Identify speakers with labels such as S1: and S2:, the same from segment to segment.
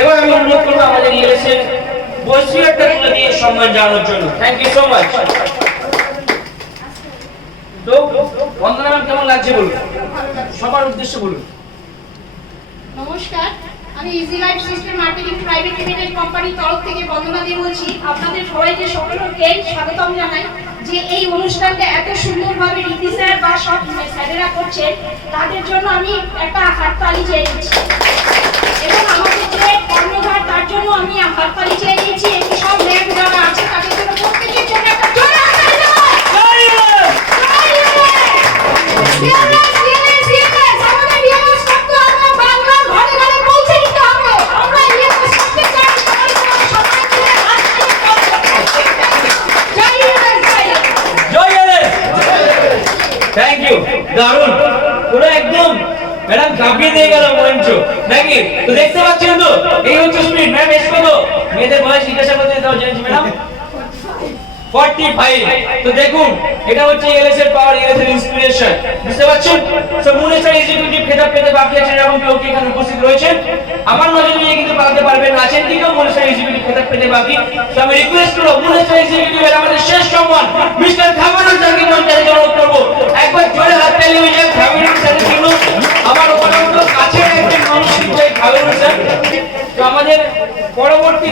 S1: এবার আমি অনুরোধ করব আমাদের বসিয়ারটা তুলে দিয়ে সম্মান জানানোর জন্য। থ্যাংক ইউ সো মাচ
S2: নমস্কার, আমি ইজি সিস্টেম প্রাইভেট লিমিটেড কোম্পানির তরফ থেকে বলছি, আপনাদের যে এই অনুষ্ঠানটা এত বা স্যারেরা করছেন, তাদের জন্য আমি একটা হাততালি চেয়ে নিচ্ছি। এবং আমাদের যে কর্ণধার তার জন্য আমি চেয়ে নিয়েছি এবং সব ম্যাম যারা আছে তাদের জন্য প্রত্যেকের জন্য একটা জোরে হাততালি
S1: দারুণ। পুরো একদম ম্যাডাম, কাঁপিয়ে দিয়ে গেল মঞ্চ নাকি? তো দেখতে পাচ্ছেন তো? এই হচ্ছে স্পিড ম্যাম এসে কত মেয়েদের বয়স জিজ্ঞাসা করতে দাও জেন্টস ম্যাডাম 45 তো দেখুন, এটা হচ্ছে এলএস এর পাওয়ার এলএস এর ইন্সপিরেশন বুঝতে পারছেন? সো মুনেসার এক্সিকিউটিভ খেতাব পেতে বাকি আছেন এবং কেউ কি এখানে উপস্থিত রয়েছেন? আমার নজরে নিয়ে কিন্তু পালাতে পারবেন আছেন কি কেউ? মুনেসার এক্সিকিউটিভ খেতাব পেতে বাকি। তো আমি রিকোয়েস্ট করব মুনেসার এক্সিকিউটিভ এর আমাদের শেষ সম্মান মিস্টার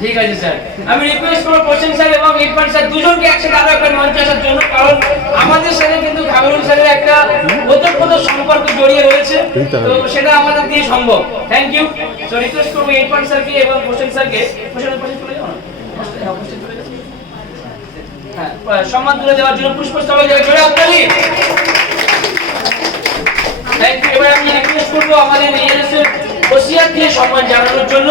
S1: ঠিক আছে স্যার। আমি রিকোয়েস্ট করব কোশ্চেন স্যার এবং ইরফান স্যার দুজনকে একসাথে আরও একবার মঞ্চে আসার জন্য কারণ আমাদের সাথে কিন্তু খাবিরুল স্যারের একটা ওতপ্রোত সম্পর্ক জড়িয়ে রয়েছে। তো সেটা আমাদের দিয়ে সম্ভব। থ্যাংক ইউ সো রিকোয়েস্ট করব ইরফান স্যারকে এবং কোশ্চেন স্যারকে। কোশ্চেন কোশ্চেন চলে যাও হ্যাঁ। হ্যাঁ সম্মান তুলে দেওয়ার জন্য পুষ্পস্তবক জোরে হাততালি থ্যাংক ইউ এবার আমি রিকোয়েস্ট করব আমাদের ওসিয়ার দিয়ে সম্মান জানানোর জন্য।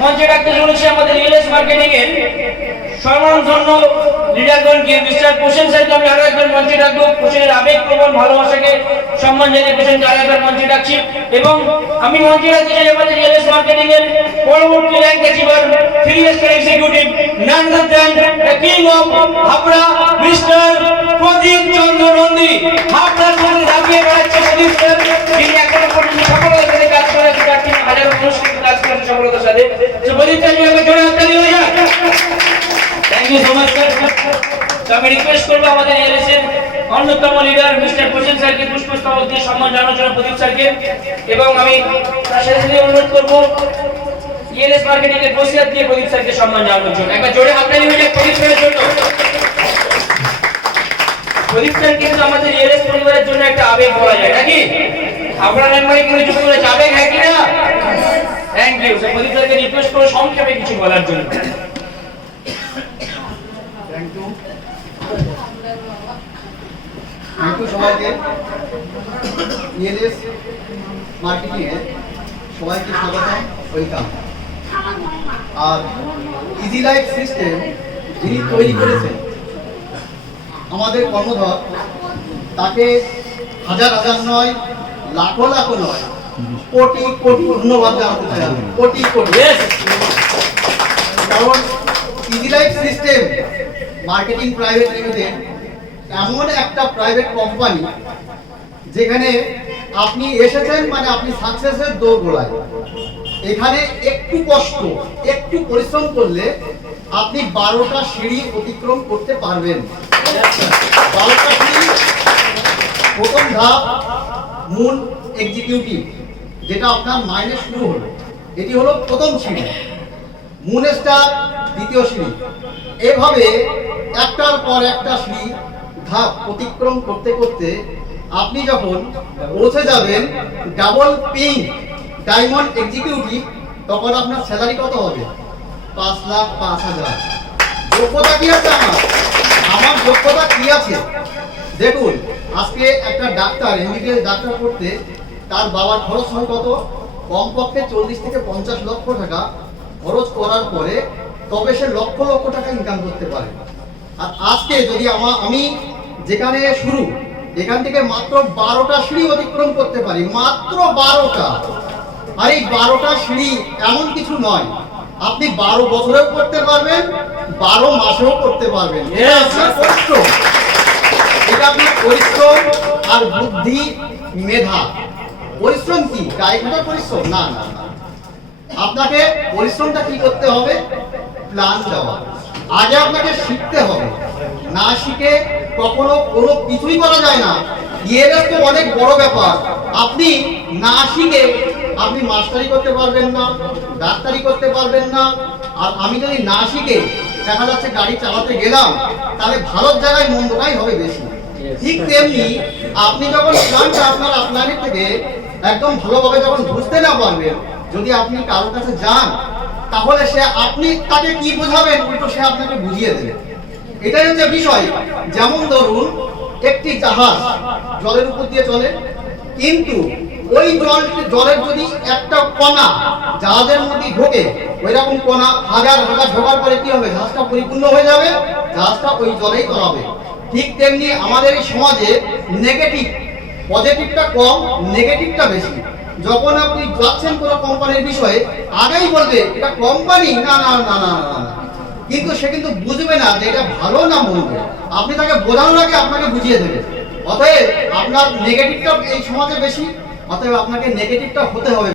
S1: মঞ্চে ডাকতে চলেছি আমাদের রিয়েলএস মার্কেটিং এর সর্বধন্য লিডারগণকে মিস্টার কোশেন স্যারকে আমি আরও একবার মঞ্চে ডাকবো। কোশেনের আবেগ প্রবণ ভালোবাসাকে সম্মান জানিয়ে কোশেনকে আরও একবার মঞ্চে ডাকছি। এবং আমি মঞ্চে ডাকতে চাই আমাদের রিয়েলএস মার্কেটিং এর পরবর্তী rank achiever three star executive none than the king of Habra mister Pradip Chandra Nandi. হাবড়ার মধ্যে দাঁড়িয়ে বেড়াচ্ছে প্রদীপ স্যার। হয়ে আমাদের এলএস অন্যতম লিডার মিস্টার কোচেন স্যারকে পুষ্পস্তবক দিয়ে সম্মান জানানোর জন্য প্রদীপ স্যারকে এবং আমি অনুরোধ করব ইএলএস মার্কেটিং এর বসিয়াত দিয়ে প্রদীপ স্যারকে সম্মান জানানোর জন্য একবার জোরে হাততালি হয়ে যাক প্রদীপ স্যারের জন্য প্রদীপ স্যার কিন্তু আমাদের ইএলএস পরিবারের জন্য একটা আবেগ বলা যায় নাকি আপনার মেম্বারে কিন্তু যুক্ত করেছে আবেগ হ্যাঁ কি না থ্যাংক ইউ প্রদীপ স্যারকে রিকোয়েস্ট করো সংক্ষেপে কিছু বলার জন্য।
S3: থ্যাংক ইউ থ্যাংক সবাইকে। ইএলএস মার্কেটিংয়ে সবাইকে স্বাগতম। ওয়েলকাম আর ইজি লাইফ সিস্টেম যিনি তৈরি করেছেন, আমাদের কর্মধর, তাকে হাজার হাজার নয়, লাখো লাখো নয় কোটি কোটি ধন্যবাদ জানাতে চাই কোটি কোটি। কারণ easy life system marketing private limited এমন একটা প্রাইভেট কোম্পানি যেখানে আপনি এসেছেন মানে আপনি সাকসেসের দৌড় গোলায় এখানে একটু কষ্ট একটু পরিশ্রম করলে আপনি বারোটা সিঁড়ি অতিক্রম করতে পারবেন। বারোটা সিঁড়ি প্রথম ধাপ মূল এক্সিকিউটিভ যেটা আপনার মাইনে শুরু হলো, এটি হলো প্রথম সিঁড়ি মুন স্টার দ্বিতীয় সিঁড়ি। এভাবে একটার পর একটা সিঁড়ি ধাপ অতিক্রম করতে করতে আপনি যখন পৌঁছে যাবেন ডাবল পিং ডায়মন্ড এক্সিকিউটিভ, তখন আপনার স্যালারি কত হবে? পাঁচ লাখ পাঁচ হাজার। যোগ্যতা কি আছে আমার? আমার যোগ্যতা কি আছে? দেখুন, আজকে একটা ডাক্তার, এমবিবিএস ডাক্তার করতে তার বাবার খরচ হয় কত? কমপক্ষে চল্লিশ থেকে পঞ্চাশ লক্ষ টাকা খরচ করার পরে তবে সে লক্ষ লক্ষ টাকা ইনকাম করতে পারে। আর আজকে যদি আমার আমি যেখানে শুরু এখান থেকে মাত্র বারোটা সিঁড়ি অতিক্রম করতে পারি মাত্র বারোটা। আর এই বারোটা সিঁড়ি এমন কিছু নয় আপনি বারো বছরেও করতে পারবেন বারো মাসেও করতে পারবেন। এটা আপনার পরিশ্রম। এটা আপনার পরিশ্রম আর বুদ্ধি মেধা। পরিশ্রম কি? গায়ে খাটার পরিশ্রম? না না। আপনাকে পরিশ্রমটা কি করতে হবে? প্ল্যান দেওয়া। আগে আপনাকে শিখতে হবে। না শিখে কখনো কোনো কিছুই করা যায় না। ইএলএস তো অনেক বড় ব্যাপার। আপনি না শিখে আপনি মাস্টারি করতে পারবেন না, ডাক্তারি করতে পারবেন না। আর আমি যদি না শিখে দেখা যাচ্ছে গাড়ি চালাতে গেলাম, তাহলে ভালোর জায়গায় মন্দটাই হবে বেশি। ঠিক তেমনি আপনি যখন প্ল্যানটা আপনার আপনার থেকে একদম ভালোভাবে যখন বুঝতে না পারবেন যদি আপনি কারোর কাছে যান, তাহলে সে আপনি তাকে কি বোঝাবেন, উল্টো সে আপনাকে বুঝিয়ে দেবে। এটাই হচ্ছে বিষয়। যেমন ধরুন, একটি জাহাজ জলের উপর দিয়ে চলে, কিন্তু ওই জল জলের যদি একটা কণা জাহাজের মধ্যে ঢোকে ওই রকম কণা হাজার হাজার ঢোকার পরে কি হবে? জাহাজটা পরিপূর্ণ হয়ে যাবে, জাহাজটা ওই জলেই তলাবে। ঠিক তেমনি আমাদের এই সমাজে নেগেটিভ পজিটিভটা কম নেগেটিভটা বেশি। যখন আপনি যাচ্ছেন কোনো কোম্পানির বিষয়ে, আগেই বলবে, এটা কোম্পানি না না না না না কিন্তু সে কিন্তু বুঝবে না যে এটা ভালো না মন্দ। আপনি তাকে বোঝানোর আগে আপনাকে বুঝিয়ে দেবে। অতএব আপনার নেগেটিভটা এই সমাজে বেশি, অতএব আপনাকে নেগেটিভটা হতে হবে।